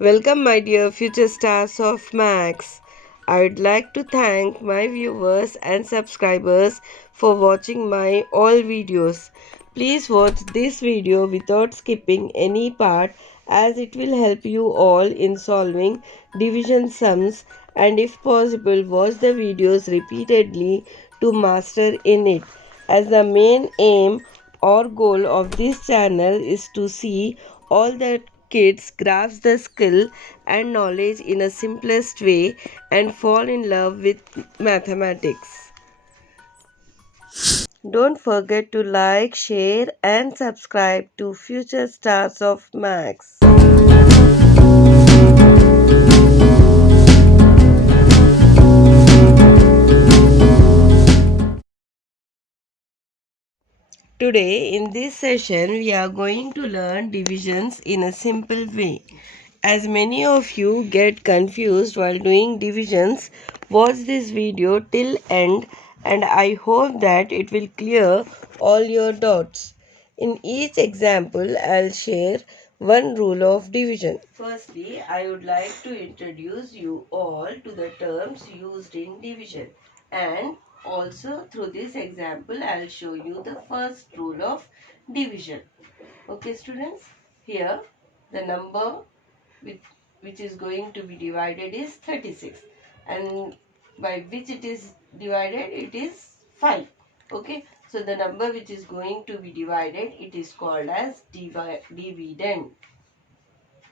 Welcome, my dear future stars of Max. I would like to thank my viewers and subscribers for watching my all videos. Please watch this video without skipping any part as it will help you all in solving division sums, and if possible watch the videos repeatedly to master in it, as the main aim or goal of this channel is to see all the kids grasp the skill and knowledge in a simplest way and fall in love with mathematics. Don't forget to like, share, and subscribe to Future Stars of Max. Today, in this session, we are going to learn divisions in a simple way. As many of you get confused while doing divisions, watch this video till end and I hope that it will clear all your doubts. In each example, I'll share one rule of division. Firstly, I would like to introduce you all to the terms used in division, and also through this example I'll show you the first rule of division. Okay students, here the number which is going to be divided is 36, and by which it is divided, it is 5. Okay, so the number which is going to be divided, it is called as dividend.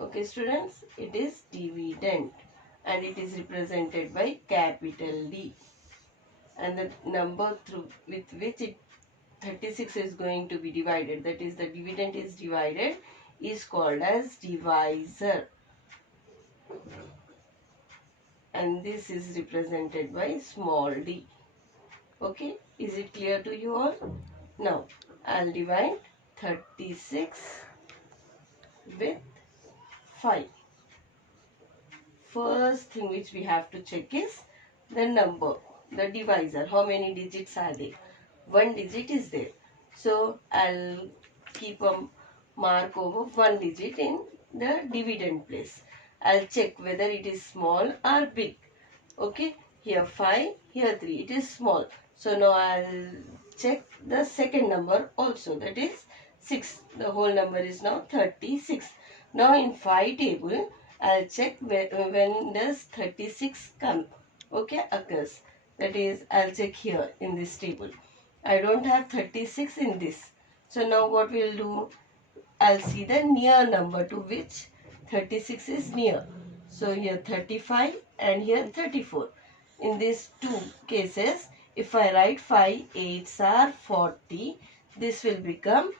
Okay students, it is dividend and it is represented by capital D, and the number through with which it 36 is going to be divided, that is the dividend is divided, is called as divisor, and this is represented by small d. Okay, is it clear to you all? Now I'll divide 36 with 5. First thing which we have to check is the number, the divisor. How many digits are there? One digit is there. So I'll keep a mark over one digit in the dividend place. I'll check whether it is small or big. Okay, here 5, here 3. It is small. So now I'll check the second number also, that is 6. The whole number is now 36. Now in 5 table, I'll check when does 36 come. Okay, occurs. That is, I'll check here in this table. I don't have 36 in this. So now what we'll do, I'll see the near number to which 36 is near. So here 35 and here 34. In these two cases, if I write 5 8s are 40, this will become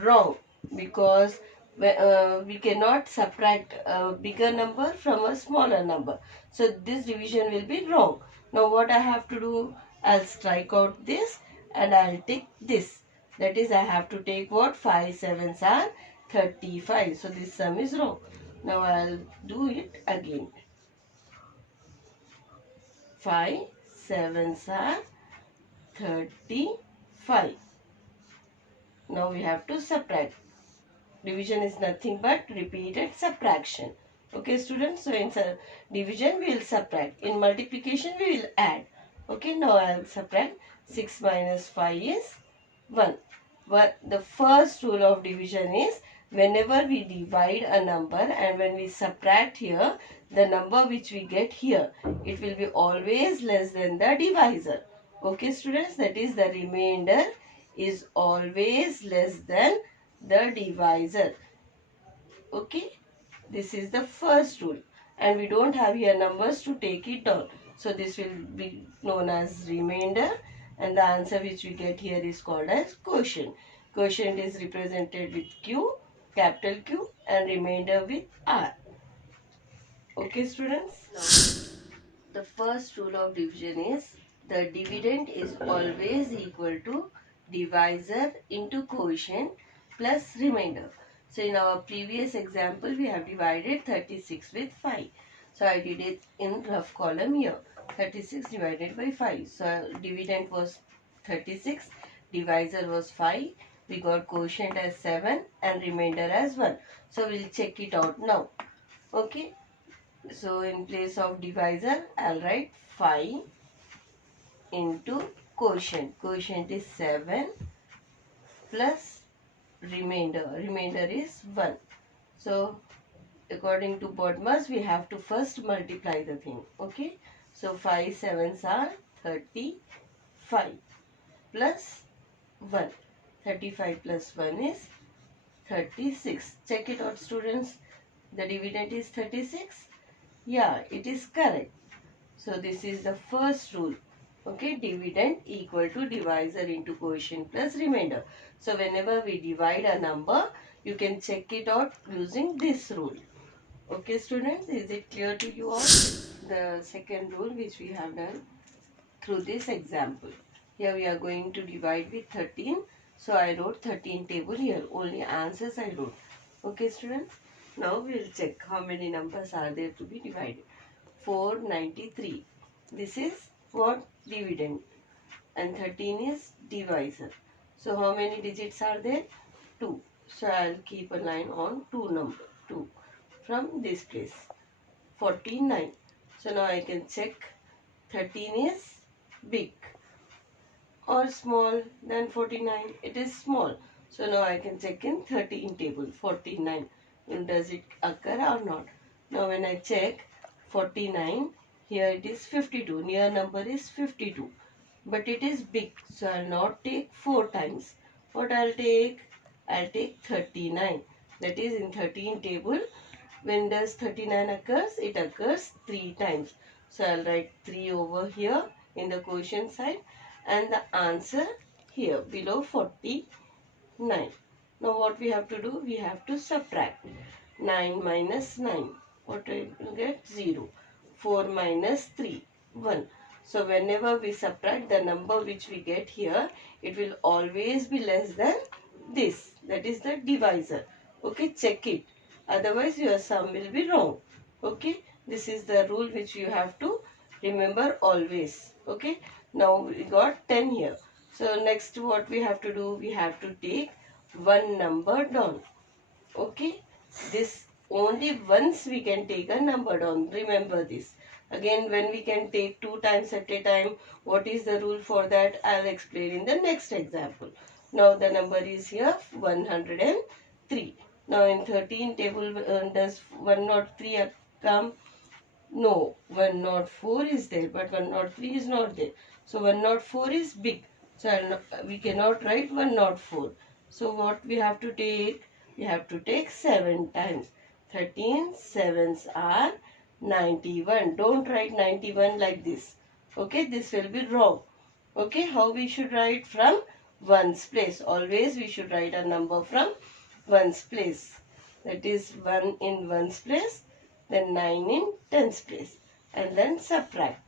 wrong, because we cannot subtract a bigger number from a smaller number. So this division will be wrong. Now what I have to do, I'll strike out this and I'll take this. That is, I have to take what? 5 7s are 35. So this sum is wrong. Now I'll do it again. 5 7s are 35. Now we have to subtract. Division is nothing but repeated subtraction. Okay students, so in division we will subtract, in multiplication we will add. Okay, now I will subtract. 6 minus 5 is 1. But the first rule of division is, whenever we divide a number and when we subtract here, the number which we get here, it will be always less than the divisor. Okay students, that is the remainder is always less than the divisor. Okay, this is the first rule, and we don't have here numbers to take it down, so this will be known as remainder, and the answer which we get here is called as quotient. Quotient is represented with Q, capital Q, and remainder with R. Okay students, now the first rule of division is, the dividend is always equal to divisor into quotient plus remainder. So in our previous example, we have divided 36 with 5. So I did it in rough column here. 36 divided by 5. So dividend was 36, divisor was 5. We got quotient as 7 and remainder as 1. So we'll check it out now. Okay, so in place of divisor, I'll write 5 into quotient. Quotient is 7 plus remainder. Remainder is 1. So according to BODMAS, we have to first multiply the thing. Okay, so 5 sevens are 35 plus 1. 35 plus 1 is 36. Check it out, students. The dividend is 36. Yeah, it is correct. So this is the first rule. Okay, dividend equal to divisor into quotient plus remainder. So whenever we divide a number, you can check it out using this rule. Okay, students, is it clear to you all? The second rule which we have done through this example. Here we are going to divide with 13. So I wrote 13 table here. Only answers I wrote. Okay, students. Now we will check how many numbers are there to be divided. 493. This is what? Dividend. And 13 is divisor. So how many digits are there? 2. So I will keep a line on 2 from this place. 49. So now I can check 13 is big or small than 49. It is small. So now I can check in 13 table. 49. Does it occur or not? Now when I check 49, here it is 52. Near number is 52. But it is big. So I will not take 4 times. What I will take? I will take 39. That is in 13 table. When does 39 occurs? It occurs 3 times. So I will write 3 over here in the quotient side and the answer here below 49. Now what we have to do? We have to subtract. 9 minus 9. What we will get? 0. 4 minus 3. 1. So whenever we subtract the number which we get here, it will always be less than this. That is the divisor. Okay, check it. Otherwise your sum will be wrong. Okay, this is the rule which you have to remember always. Okay, now we got 10 here. So next what we have to do? We have to take one number down. Okay, this only once we can take a number down. Remember this. Again, when we can take 2 times at a time, what is the rule for that? I'll explain in the next example. Now the number is here 103. Now in 13 table, does 103 come? No, 104 is there, but 103 is not there. So 104 is big. So we cannot write 104. So what we have to take? We have to take 7 times. 13 sevens are 91. Don't write 91 like this. Okay, this will be wrong. Okay, how we should write? From ones place. Always we should write a number from ones place. That is 1 in ones place, then 9 in tens place, and then subtract.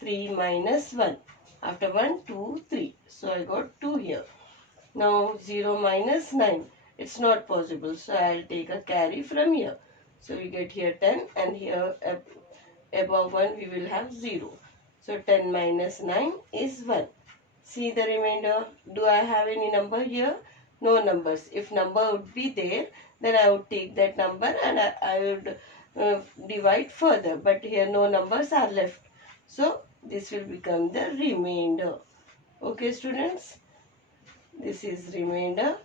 3 minus 1. After 1, 2, 3. So I got 2 here. Now 0 minus 9. It's not possible. So I'll take a carry from here. So we get here 10 and here above 1 we will have 0. So 10 minus 9 is 1. See the remainder. Do I have any number here? No numbers. If number would be there, then I would take that number and I would divide further. But here no numbers are left. So this will become the remainder. Okay, students? This is remainder.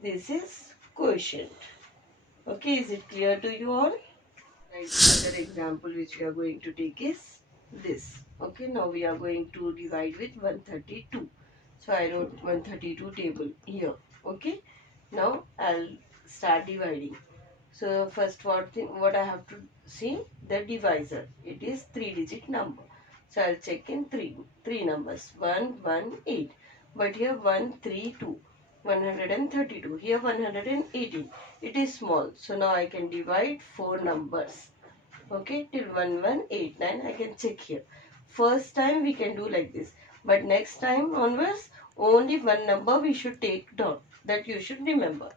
This is quotient. Okay, is it clear to you all? Another example which we are going to take is this. Okay, now we are going to divide with 132. So I wrote 132 table here. Okay, now I'll start dividing. So first what I have to see? The divisor. It is 3-digit number. So I'll check in three numbers. 118. But here 132. 132. Here 118. It is small. So now I can divide 4 numbers. Okay, till 1189 I can check here. First time we can do like this. But next time onwards, only one number we should take down. That you should remember.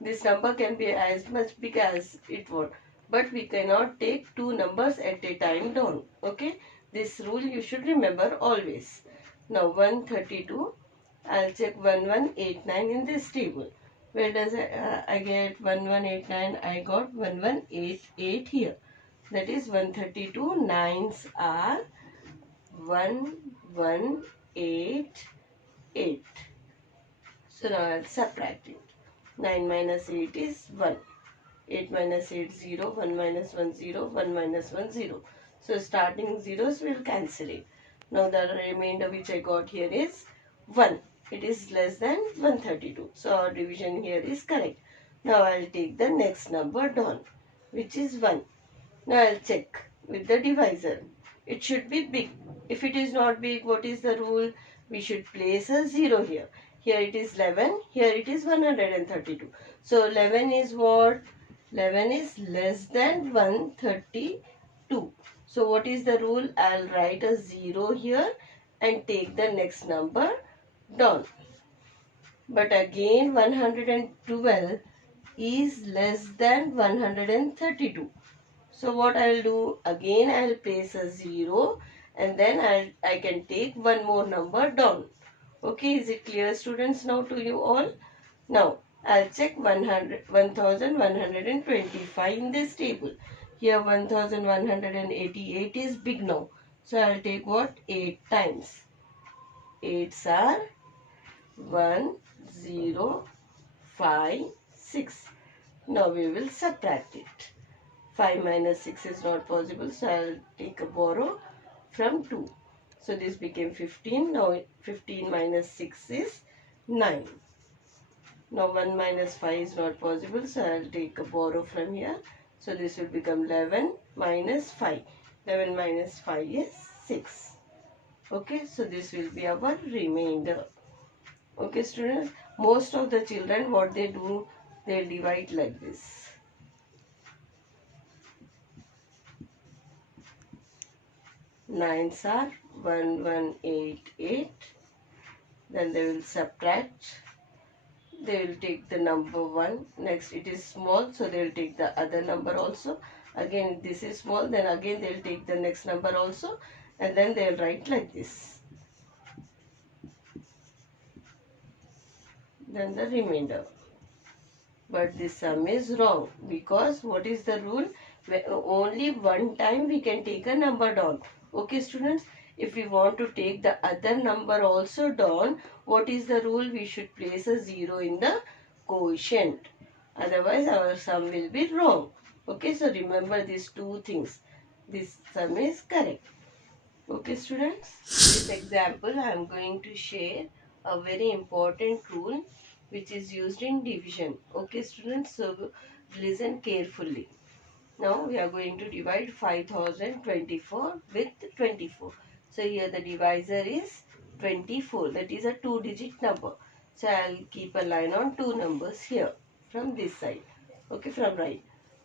This number can be as much big as it wants. But we cannot take 2 numbers at a time down. Okay, this rule you should remember always. Now 132. I'll check 1189 in this table. Where does I get 1189? I got 1188 here. That is 132. Nines are 1188. So now I'll subtract it. 9 minus 8 is 1. 8 minus 8 0. 1 minus 1 0. 1 minus 1 0. So starting zeros will cancel it. Now the remainder which I got here is 1. It is less than 132. So our division here is correct. Now I'll take the next number down, which is 1. Now I'll check with the divisor. It should be big. If it is not big, what is the rule? We should place a 0 here. Here it is 11. Here it is 132. So 11 is what? 11 is less than 132. So what is the rule? I'll write a 0 here and take the next number down. But again 112 is less than 132. So what I'll do? Again I'll place a 0 and then I can take one more number down. Okay, is it clear, students, now to you all? Now I'll check 1125 in this table. Here 1188 is big now. So I'll take what? 8 times. 8s are 1, 0, 5, 6. Now we will subtract it. 5 minus 6 is not possible, so I'll take a borrow from 2. So this became 15. Now 15 minus 6 is 9. Now 1 minus 5 is not possible, so I'll take a borrow from here. So this will become 11 minus 5. 11 minus 5 is 6. Okay, so this will be our remainder. Okay, students, most of the children, what they do, they divide like this. 9s are 1188. Then they will subtract. They will take the number 1. Next it is small, so they will take the other number also. Again this is small, then again they will take the next number also. And then they will write like this. Then the remainder. But this sum is wrong, because what is the rule? Only one time we can take a number down. Okay, students, if we want to take the other number also down, what is the rule? We should place a 0 in the quotient. Otherwise, our sum will be wrong. Okay, so remember these two things. This sum is correct. Okay, students, in this example, I am going to share a very important rule which is used in division. Okay, students, so listen carefully. Now we are going to divide 5024 with 24. So here the divisor is 24. That is a 2-digit number. So I'll keep a line on 2 numbers here from this side. Okay, from right.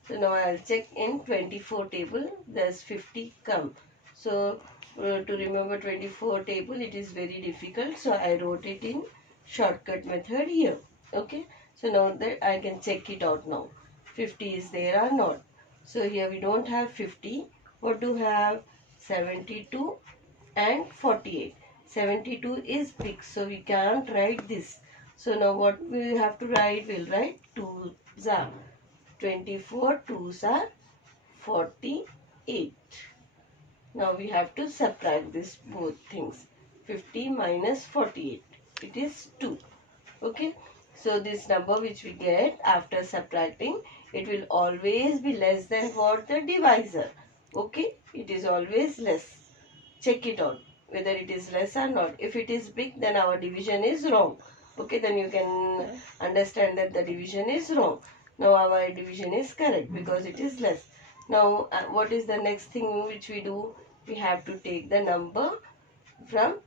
So now I'll check in 24 table. There's 50 come. So to remember 24 table, it is very difficult. So I wrote it in shortcut method here. Okay. So now that I can check it out now. 50 is there or not. So here we don't have 50. What do we have? 72 and 48. 72 is big, so we can't write this. So now what we have to write? We'll write 2s are 24, 2s are 48. Now we have to subtract this both things. 50 minus 48. It is 2. Okay. So this number which we get after subtracting, it will always be less than what? The divisor. Okay, it is always less. Check it out whether it is less or not. If it is big, then our division is wrong. Okay, then you can understand that the division is wrong. Now our division is correct because it is less. Now what is the next thing which we do? We have to take the number from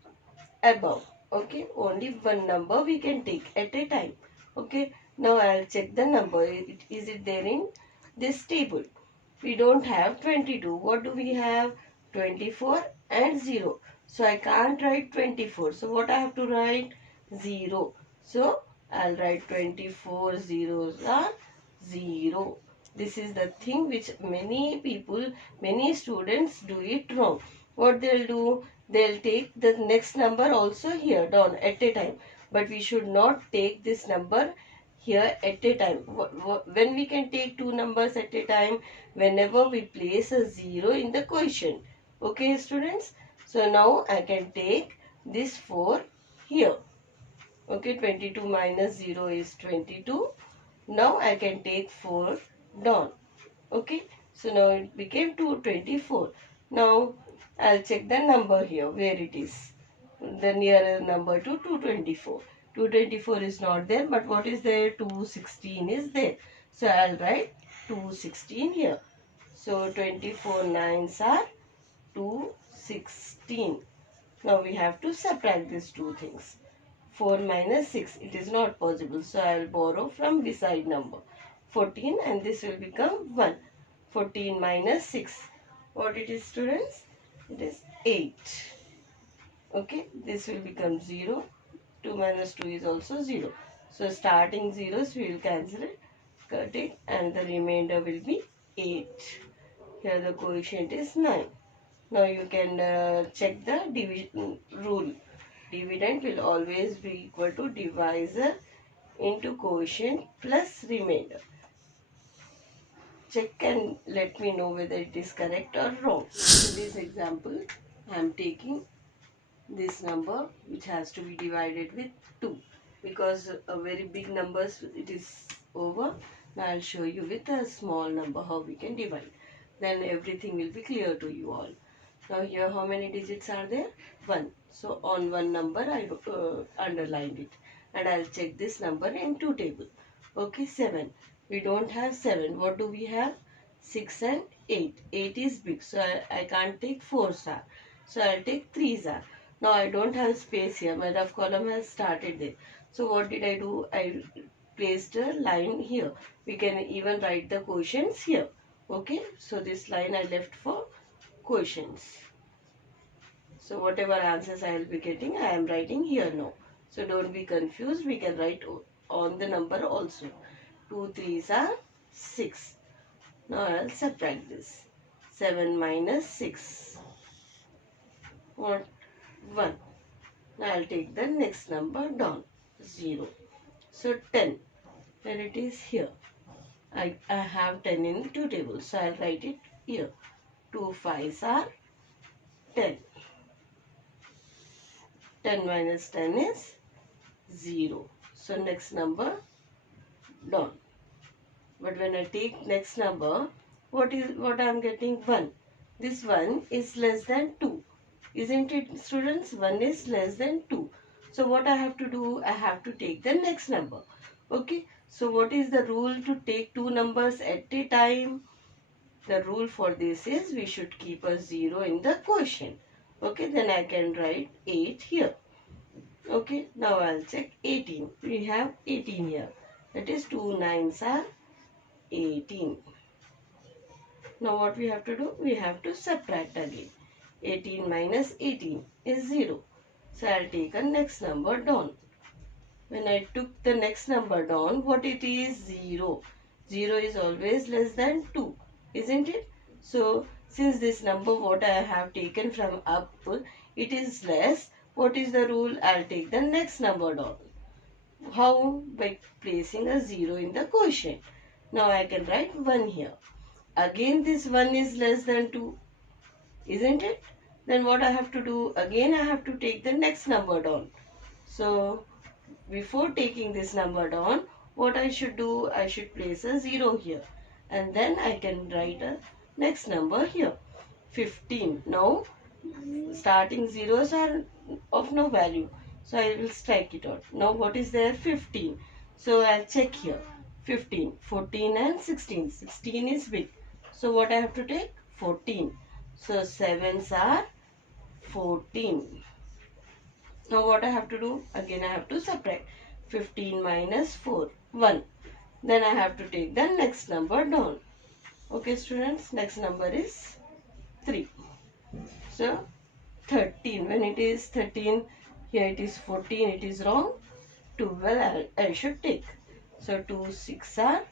above. Okay, only one number we can take at a time. Okay, now I'll check the number. Is it there in this table? We don't have 22. What do we have? 24 and 0. So I can't write 24. So what I have to write? 0. So I'll write 24 zeros are 0. This is the thing which many people, many students do it wrong. What they'll do? They'll take the next number also here down at a time. But we should not take this number here at a time. When we can take two numbers at a time? Whenever we place a 0 in the quotient. Okay, students. So now I can take this 4 here. Okay, 22 minus 0 is 22. Now I can take 4 down. Okay, so now it became 224. Now I'll check the number here where it is. The nearer number to 224. 224 is not there, but what is there? 216 is there. So I'll write 216 here. So 24 nines are 216. Now we have to subtract these two things. 4 minus 6, it is not possible. So I will borrow from beside number. 14 and this will become 1. 14 minus 6. What it is, students? It is 8. Okay, this will become 0. 2 minus 2 is also 0. So starting zeros we will cancel it, cut it, and the remainder will be 8. Here the quotient is 9. Now you can check the division rule. Dividend will always be equal to divisor into quotient plus remainder. Check and let me know whether it is correct or wrong. In this example, I am taking this number which has to be divided with 2 because a very big numbers it is over. Now I will show you with a small number how we can divide. Then everything will be clear to you all. Now here how many digits are there? 1. So on one number I underlined it. And I'll check this number in 2 table. Okay, 7. We don't have 7. What do we have? 6 and 8. 8 is big. So I can't take 4 star. So I'll take 3 star. Now I don't have space here. My rough column has started there. So what did I do? I placed a line here. We can even write the quotients here. Okay. So this line I left for quotients. So whatever answers I will be getting, I am writing here now. So don't be confused. We can write on the number also. 2 3s are 6. Now I will subtract this. 7 minus 6. What? 1. Now I will take the next number down. 0. So 10. Where it is here. I have 10 in 2 tables. So I will write it here. 2 5s are 10. 10 minus 10 is 0. So next number down. But when I take next number, what I am getting? 1. This 1 is less than 2. Isn't it, students? 1 is less than 2. So what I have to do? I have to take the next number. Okay. So what is the rule to take two numbers at a time? The rule for this is we should keep a 0 in the quotient. Okay, then I can write 8 here. Okay, now I'll check 18. We have 18 here. That is 2 9s are 18. Now what we have to do? We have to subtract again. 18 minus 18 is 0. So I'll take a next number down. When I took the next number down, what it is? 0. 0 is always less than 2. Isn't it? So since this number what I have taken from up, it is less. What is the rule? I'll take the next number down. How? By placing a 0 in the quotient. Now I can write 1 here. Again this 1 is less than 2. Isn't it? Then what I have to do? Again I have to take the next number down. So before taking this number down, what I should do? I should place a 0 here. And then I can write a next number here. 15. Now starting zeros are of no value. So I will strike it out. Now what is there? 15. So I'll check here. 15, 14 and 16. 16 is big. So what I have to take? 14. So 7s are 14. Now what I have to do? Again I have to subtract. 15 minus 4, 1. Then I have to take the next number down. Okay students, next number is 3. So 13. When it is 13, here it is 14, it is wrong. 12 I should take. So 2 6 are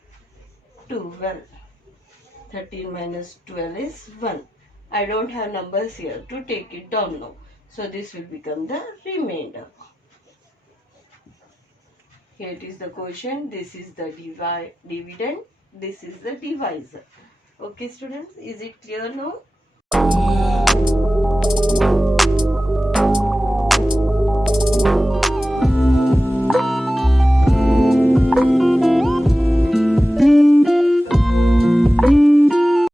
12. 13 minus 12 is 1. I don't have numbers here to take it down now. So this will become the remainder. Here it is the quotient. This is the dividend. This is the divisor. Okay, students, is it clear now?